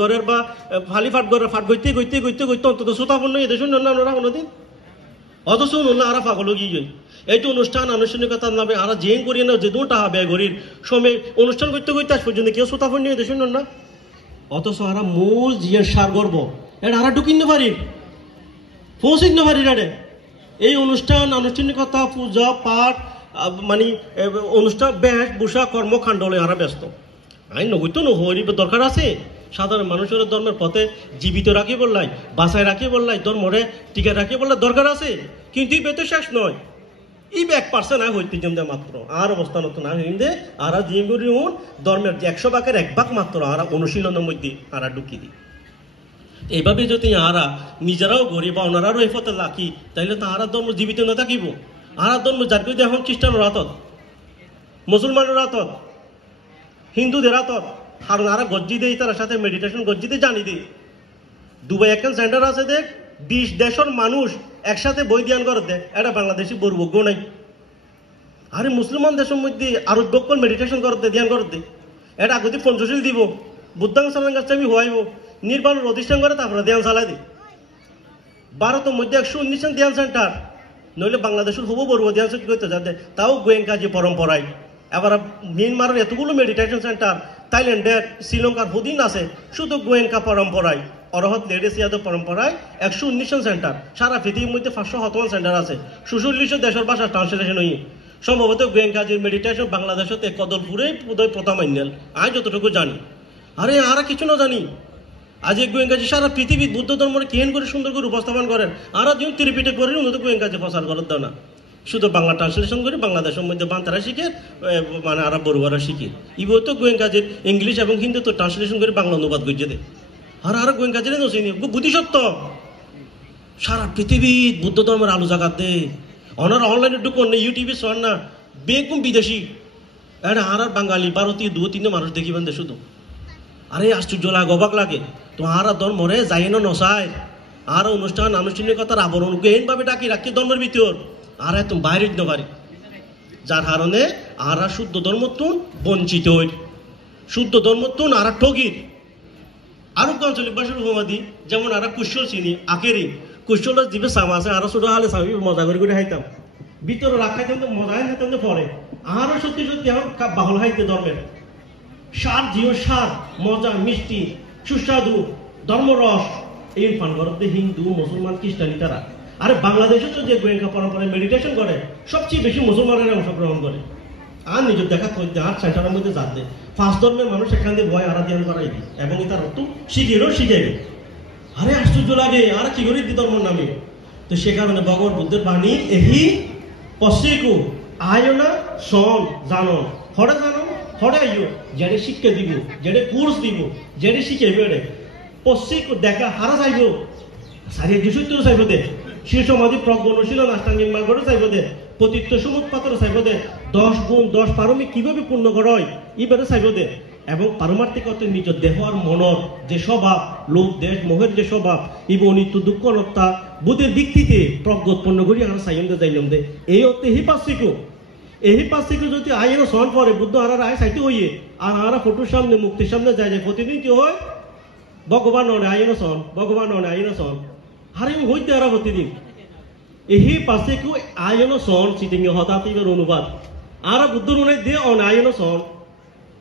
ঘরের বা ফালি ফাট ঘরের ফাট গইতে গইতে গইতে গইতে অন্তত শ্রোতাপন্ন এদের শুনুন না ওনারা কোনোদিন অথচ শুনুন না আরা পাগল গিয়ে যাই এইটা অনুষ্ঠান আনুষ্ঠানিকতার নামে আরা জেন করিয়ে না যে দুটা ব্যয় ঘড়ির সময় অনুষ্ঠান করতে করতে আজ পর্যন্ত কেউ শ্রোতাপন্ন এদের শুনুন না অথচ আরা মূল জিয়ের সার গর্ব এটা আরা ঢুকিন পারি পৌঁছিন পারি রে এই অনুষ্ঠান আনুষ্ঠানিকতা পূজা পাঠ মানে অনুষ্ঠান বেশ ভূষা কর্মকাণ্ড হলে আরা ব্যস্ত আইন নগৈত নহরিব দরকার আছে সাধারণ মানুষের ধর্মের পথে জীবিত রাখি বললাই বাসায় রাখি বললাই ধর্মরে টিকে রাখি বললে দরকার আছে কিন্তু এই বেতে শেষ নয় এই 1% আয় হইতে জমদে মাত্র আর অবস্থা নতো না হিন্দে আর জিমগুরি ধর্মের 100 ভাগের 1 ভাগ মাত্র আর অনুশীলনের মধ্যে আর ঢুকি দিই এইভাবে যদি আরা নিজেরাও গড়ি বা ওনারাও এই পথে লাখি তাইলে তো আর ধর্ম জীবিত না থাকিব আর ধর্ম যার যদি এখন খ্রিস্টানের হাতত মুসলমানের হাতত হিন্দুদের হাতত আর আরা গজ্জি দেয় তার সাথে মেডিটেশন গজ্জিতে জানি দিই দুবাই একখান সেন্টার আছে দেখ 20 দেশের মানুষ একসাথে বই ধ্যান করে দেখ এটা বাংলাদেশি বরবজ্ঞ নাই আরে মুসলমান দেশের মধ্যে আরো বক্কল মেডিটেশন করতে ধ্যান করতে এটা আগতে পঞ্চশীল দিব বুদ্ধাং সালাং কাছে আমি হওয়াইব নির্বাণের অধিষ্ঠান করে তারপরে ধ্যান চালাই দিই ভারতের মধ্যে 119 ধ্যান সেন্টার নইলে বাংলাদেশের হবো বড় ধ্যান সেন্টার করতে যাতে তাও গোয়েঙ্কা যে পরম্পরায় আবার মিয়ানমারের এতগুলো মেডিটেশন সেন্টার থাইল্যান্ডের শ্রীলঙ্কার হুদিন আছে শুধু গোয়েঙ্কা পরম্পরায় অরহত লেডিস ইয়াদব পরম্পরায় 119 সেন্টার সারা পৃথিবীর মধ্যে 500 সেন্টার আছে 46 দেশের ভাষা ট্রান্সলেশন হই সম্ভবত গোয়েঙ্কাজির মেডিটেশন বাংলাদেশতে কদলপুরে প্রথম আইনাল আমি যতটুকু জানি আরে আরা কিছু না জানি আজ এই গোয়েঙ্কাজি সারা পৃথিবীর বুদ্ধ ধর্মকে কেন করে সুন্দর করে উপস্থাপন করেন আর যেমন ত্রিপিটক করে উন্নত গোয়েঙ্কাজি প্রচার করার দাও না শুধু বাংলা ট্রান্সলেশন করে বাংলাদেশের মধ্যে বান্তারা শিখে মানে আরা বড়ুয়ারা শিখে ইবো তো গোয়েঙ্কাজির ইংলিশ এবং হিন্দি তো ট্রান্সলেশন করে বাংলা অনুবাদ করছে দে আর আর গোয়েঙ্কাজিরে নচিনি বুদ্ধিসত্ত্ব সারা পৃথিবী বুদ্ধ ধর্মের আলো জাগাত দে ওনারা অনলাইনে ঢুকুন না ইউটিউবে শোন না বেগুন বিদেশি এটা আর বাঙালি ভারতীয় 2-3 মানুষ দেখিবেন দে শুধু আরে আশ্চর্য লাগে অবাক লাগে তো আর ধর্মরে যাই না নসায় আর অনুষ্ঠান আনুষ্ঠানিকতার আবরণ গেহীনভাবে ডাকি রাখি ধর্মের ভিতর আর তুমি বাইরে দিতে পারি যার কারণে আর শুদ্ধ ধর্মতুন বঞ্চিত হই শুদ্ধ ধর্মতুন আর ঠগির আরো আঞ্চলিক ভাষার উপমাদি যেমন আর কুশল চিনি আকেরি কুশলের জিভে সামা আছে আরো ছোট হালে সামি মজা করে করে খাইতাম ভিতরে রাখাইতাম তো মজাই খাইতাম তো পরে আরো সত্যি সত্যি আমার বাহল হাইতে ধর্মের সার জিও সার মজা মিষ্টি সুস্বাদু ধর্মরস এই পান করতে হিন্দু মুসলমান খ্রিস্টানি তারা আরে বাংলাদেশে তো যে গোয়েঙ্কা পরম্পরায় মেডিটেশন করে সবচেয়ে বেশি মুসলমানেরা অংশগ্রহণ করে আর নিজের দেখা আর সেন্টারের মধ্যে যাতে 5 ধর্মের মানুষ এখান দিয়ে ভয় আরাধনা করাই দিই এবং তার অর্থ শিখিয়েও শিখাইবে আরে আশ্চর্য লাগে আর কি করে দি ধর্মের নামে তো সে কারণে ভগবান বুদ্ধের বাণী এই পশ্চিকু আয়না সন জানো হরে জানো হরে আইও যেটা শিক্ষা দিব যেটা কোর্স দিব যেটা শিখাইবে রে পশ্চিকু দেখা হারা চাইব সারিয়ে দুশো চাইব দে শীর্ষ সমাধি প্রজ্ঞনশীল নাষ্টাঙ্গিক মার্গও চাইব দে পতিত্ব সমুৎপাতর চাইব দে 10 গুণ 10 পারমিক কিভাবে পূর্ণ করয় ইবারে চাইব দে এবং পারমার্থিক অর্থে নিজ দেহ আর মনের যে স্বভাব লোভ দেশ মোহের যে স্বভাব ইব নিত্য দুঃখ অনত্তা বুধের ভিত্তিতে প্রজ্ঞোৎপন্ন করি আর চাইম দে যাইলাম দে এই অর্থে এই পাশিকু যদি আইন সন পরে বুদ্ধ আর আয় চাইতে হইয়ে আর আর ফটোর সামনে মুক্তির সামনে যায় যে প্রতিদিন কি হয় ভগবান নয় আইন সন ভগবান নয় আইন সন হারে হইতে আর প্রতিদিন এই পাশিকু আইন সন চিটিং হতাতিবের অনুবাদ আর বুদ্ধর উনি দিয়ে অনায়ন সন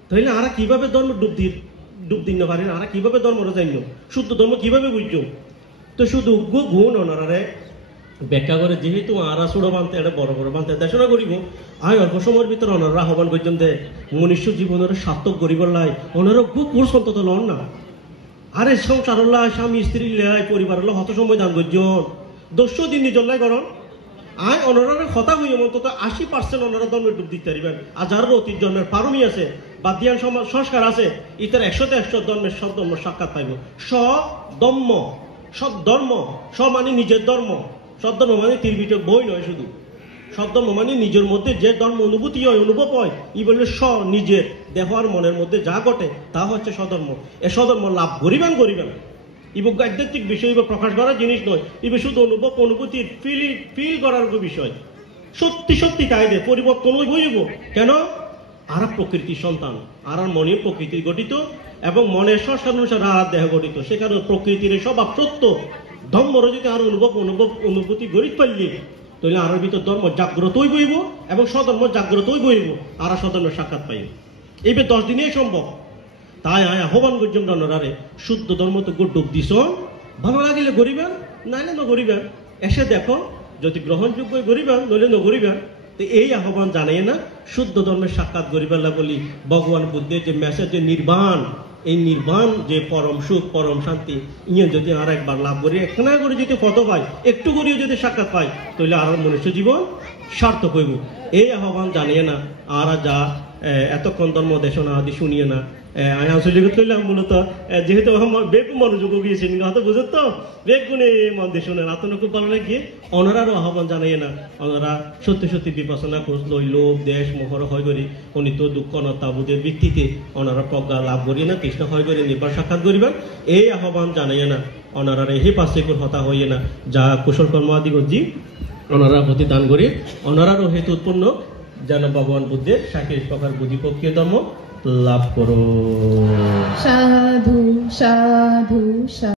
তাইলে আর কিভাবে ধর্ম ডুব দিন পারেন আর কিভাবে ধর্মটা জানল শুদ্ধ ধর্ম কিভাবে বুঝছ তো শুধু গুণ ওনারে ব্যাখ্যা করে যেহেতু আরা ছোট বানতে এটা বড় বড় বানতে দেশনা করিব আয় অল্প সময়ের ভিতরে ওনারা আহ্বান করছেন দে মনুষ্য জীবনের সার্থক করিবার লাই ওনারা কোর্স অন্তত লন না আরে সংসার স্বামী স্ত্রী লাই পরিবার হত সময় দান করছেন 10 দিন নিজর লাই করন আয় অনারের কথা হই অন্তত 80% ওনারা ধর্মের ডুব দিতে পারিবেন আর যার অতীত জন্মের পারমি আছে বা ধ্যান সংস্কার আছে ইতার 100 ধর্মের সব ধর্ম সাক্ষাৎ পাইব সদম্ম সদ্ধর্ম মানে নিজের ধর্ম সদ্ধর্ম মানে ত্রিপিটক বই নয় শুধু সদ্ধর্ম মানে নিজের মধ্যে যে ধর্ম অনুভূতি হয় অনুভব হয় ই বললে নিজের দেহ আর মনের মধ্যে যা ঘটে তা হচ্ছে সধর্ম এ সধর্ম লাভ করিবেন ইব আধ্যাত্মিক বিষয় বা প্রকাশ করার জিনিস নয় ইবে শুধু অনুভূতির ফিল করার বিষয় সত্যি তাই দে পরিবর্তন হইব কেন আর প্রকৃতির সন্তান আর মনের প্রকৃতির গঠিত এবং মনের শ্মশানুসারে আর দেহ গঠিত সেখানে প্রকৃতির স্বভাব সত্য ধর্মর যদি আর অনুভূতি গড়িত পারলি তাহলে আর ভিতর ধর্ম জাগ্রতই বইব এবং স্বধর্ম জাগ্রতই বইব আর স্বধর্মের সাক্ষাৎ পাইব। এইবার 10 দিনেই সম্ভব। তাই আহ্বান করছেন রণরারে শুদ্ধ ধর্ম তো ডুব দিস ভালো লাগিলে গরিবেন নাইলে নগরিবেন এসে দেখো যদি গ্রহণযোগ্য গরিবেন নইলে নগরিবেন। তো এই আহ্বান জানাই না শুদ্ধ ধর্মের সাক্ষাৎ গরিবেলা বলি ভগবান বুদ্ধের যে মেসেজ যে নির্বাণ এই নির্বাণ যে পরম সুখ পরম শান্তি ইয়ে যদি আর একবার লাভ করি একখানা করে যদি কত পাই একটু করিও যদি সাক্ষাৎ পাই তাহলে আর মনুষ্য জীবন সার্থক হইব। এই আহ্বান জানিয়ে না আর যা এতক্ষণ ধর্ম দেশনা আদি শুনিয়ে না আমি আঞ্চলিক করলাম মূলত যেহেতু বেগ মনোযোগ গিয়েছেন হয়তো বুঝত তো বেগ গুণে মন দিয়ে শুনেন আপনার খুব ভালো লাগে ওনারারও আহ্বান জানাই না ওনারা সত্যি সত্যি বিপাসনা খোঁজ লই লোভ দেশ মোহর হয় করি অনিত দুঃখ নতাবুদের ভিত্তিতে ওনারা প্রজ্ঞা লাভ করি না কৃষ্ণ হয় করে নির্বাণ সাক্ষাৎ করিবেন এই আহ্বান জানাই না ওনারা হে পাশে হতা হইয়ে না যা কুশল কর্ম আদি করছি ওনারা প্রতি দান করি ওনারারও হেতু উৎপন্ন যেন ভগবান বুদ্ধের 37 প্রকার বুদ্ধিপক্ষীয় ধর্ম লাভ করো। সাধু সাধু সাধু।